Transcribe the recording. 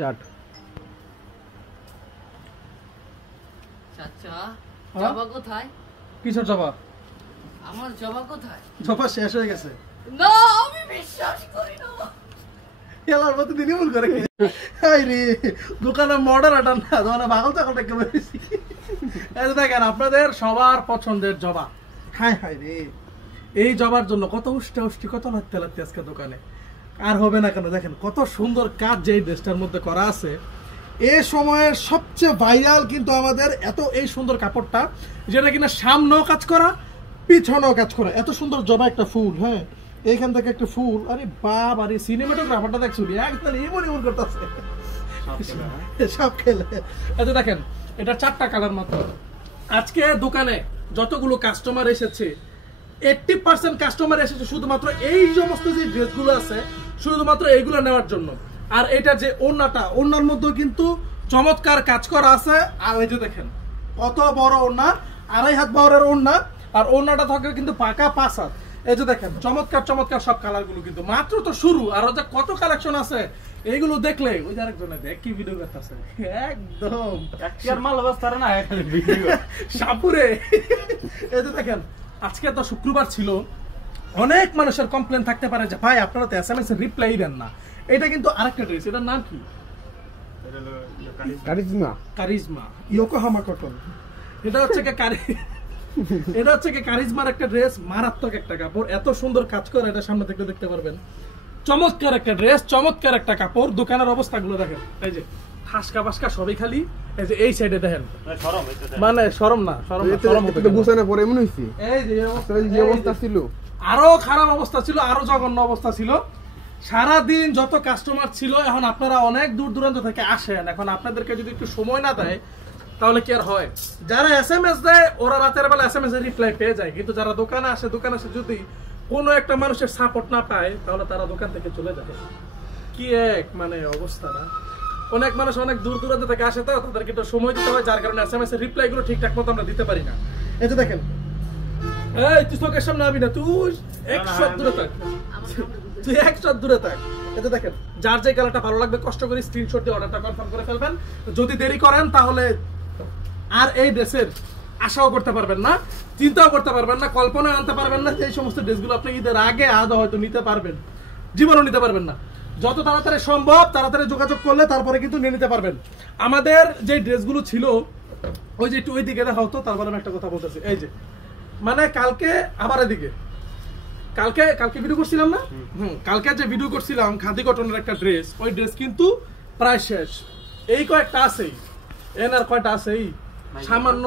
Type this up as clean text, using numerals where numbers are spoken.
Start. চাচা জবা কোথায়? কিসের জবা? আমার জবা কোথায়? জবা শেষ হয়ে গেছে। না আমি বিশ্বাস করি না। এলার মতো দিনই ভুল করে হাই রে দোকানে মর্ডার আটান না দোকানে পাগল চাকল দেখতে পেরেছি। এই দেখেন আপনাদের সবার পছন্দের জবা। হাই হাই রে এই জবার জন্য কত উষ্টা উষ্টি কত লাগতে লাগতে আজকে দোকানে আর হবে না কেন। দেখেন কত সুন্দর কাজ যেই ড্রেসটার মধ্যে করা আছে। এই সময়ের সবচেয়ে ভাইরাল কিন্তু আমাদের এত এই সুন্দর কাপড়টা যেটা কিনা সামনেও কাজ করা পিছনেও কাজ করা। এত সুন্দর জবা একটা ফুল, হ্যাঁ এইখান থেকে একটা ফুল। আরে বাপ আরে সিনেমাটোগ্রাফারটা দেখছো একদম এমন এমন করতেছে সব খেলে। আচ্ছা দেখেন এটা 4টা কালার মাত্র। আজকে দোকানে যতগুলো কাস্টমার এসেছে 80% কাস্টমার এসেছে শুধুমাত্র এই সমস্ত যে ড্রেসগুলো আছে শুধুমাত্র এইগুলো নেওয়ার জন্য। আর এটা যে ওড়নাটা, ওড়নার মধ্যে কিন্তু চমৎকার কাজ করা আছে। আর এই যে দেখেন কত বড় ওড়না, 2.5 হাত বহরের ওড়না। আর ওড়নাটা থাকে কিন্তু পাকা 5 হাত। এই যে দেখেন চমৎকার চমৎকার সব কালার গুলো কিন্তু মাত্র তো শুরু। আর যে কত কালেকশন আছে এইগুলো দেখলে ওই যে আরেকজনে দেখ কি ভিডিও করতেছে একদম মাল অবস্থা না ভিডিও সাপুরে। এই যে দেখেন আজকে তো শুক্রবার ছিল, অনেক মানুষের কমপ্লেন থাকতে পারে যে ভাই আপনারা তো এসএমএস এর রিপ্লাই দেন না। এটা কিন্তু আরেকটা ড্রেস, এটার নাম কি? কারিজমা। Charisma Yokohama cotton. এটা হচ্ছে এটা হচ্ছে কি কারিজমার একটা ড্রেস, মারাত্মক একটা কাপড়, এত সুন্দর কাজ করে এটা সামনে থেকে দেখতে পারবেন। চমৎকার একটা ড্রেস, চমৎকার একটা কাপড়। দোকানের অবস্থাগুলো দেখেন, এই যে ফাসকা ফাসকা সবই খালি। এই যে এই সাইডে দেখেন মানে শরম না শরম হতে বুঝে না পরে এমন হইছে। এই যে অবস্থা ছিল আরো খারাপ অবস্থা ছিল, আরো জঘন্য অবস্থা ছিল। সারা দিন যত কাস্টমার ছিল, এখন আপনারা অনেক দূর দূরান্ত থেকে আসেন, এখন আপনাদেরকে যদি একটু সময় না দেয় তাহলে কি আর হয়? যারা এসএমএস দেয় ওরা রাতের বেলা এসএমএস এর রিপ্লাই পেয়ে যায়, কিন্তু যারা দোকানে আসে যদি কোনো একটা মানুষের সাপোর্ট না পায় তাহলে তারা দোকান থেকে চলে যায়। কি এক মানে অবস্থা না? অনেক মানুষ অনেক দূর দূরান্ত থেকে আসে তো তাদেরকে একটু সময় দিতে হয়, যার কারণে এসএমএস এর রিপ্লাই গুলো ঠিকঠাক মতো আমরা দিতে পারি না। এই যে দেখেন এই তুই চোখের সামনে আবি না, তুই 100 দূরে থাক, তুই 100 দূরে থাক। এই যে দেখেন যার যে কালারটা ভালো লাগবে কষ্ট করে স্ক্রিনশট দিয়ে অর্ডারটা কনফার্ম করে ফেলবেন। যদি দেরি করেন তাহলে আর এই ড্রেসের আশাও করতে পারবেন না, চিন্তাও করতে পারবেন না, কল্পনাও আনতে পারবেন না যে এই সমস্ত ড্রেসগুলো আপনি ঈদের আগে আদৌ হয়তো নিতে পারবেন, জীবনও নিতে পারবেন না। যত তাড়াতাড়ি সম্ভব তাড়াতাড়ি যোগাযোগ করলে তারপরে কিন্তু নিয়ে নিতে পারবেন। আমাদের যে ড্রেসগুলো ছিল ওই যে একটু ওই দিকে দেখা হতো, তারপরে আমি একটা কথা বলতেছি। এই যে মানে কালকে আবার এদিকে কালকে ভিডিও করছিলাম না, কালকে যে ভিডিও করছিলাম খাদি কটনের একটা ড্রেস, ওই ড্রেস কিন্তু প্রায় শেষ। এই কয়েকটা আছেই, এনার কয়টা আছেই সামান্য